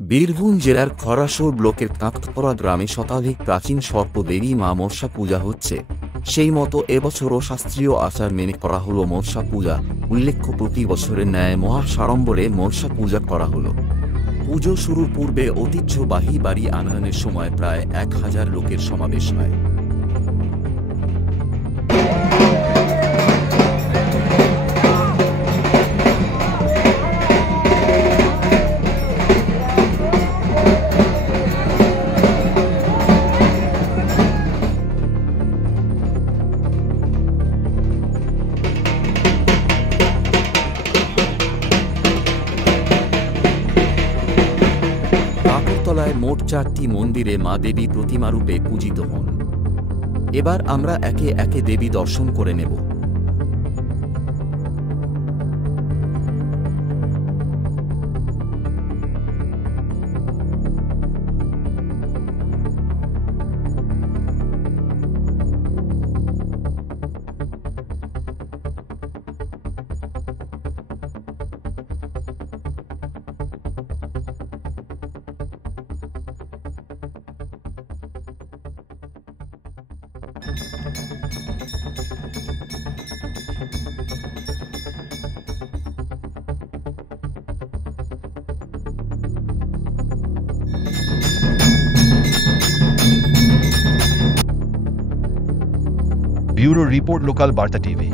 বীরভূম জেলার খরাশোর ব্লকের কাঁকড়া গ্রামে শতাধিক প্রাচীন সর্পদেবী মা মনসা পূজা হচ্ছে। সেই মতো এবছরও শাস্ত্রীয় আচার মেনে করা হলো মনসা পূজা। উল্লেখ্য, প্রতি বছরের ন্যায় মহা সাড়ম্বরে মনসা পূজা করা হলো। পুজো শুরুর পূর্বে ঐতিহ্যবাহী বাড়ি আনয়নের সময় প্রায় 1000 লোকের সমাবেশ হয়। কাকরতলায় মোট 4টি মন্দিরে মা দেবী প্রতিমারূপে পূজিত হন। এবার আমরা একে একে দেবী দর্শন করে নেব। ব্যুরো রিপোর্ট, লোকাল বার্তা টিভি।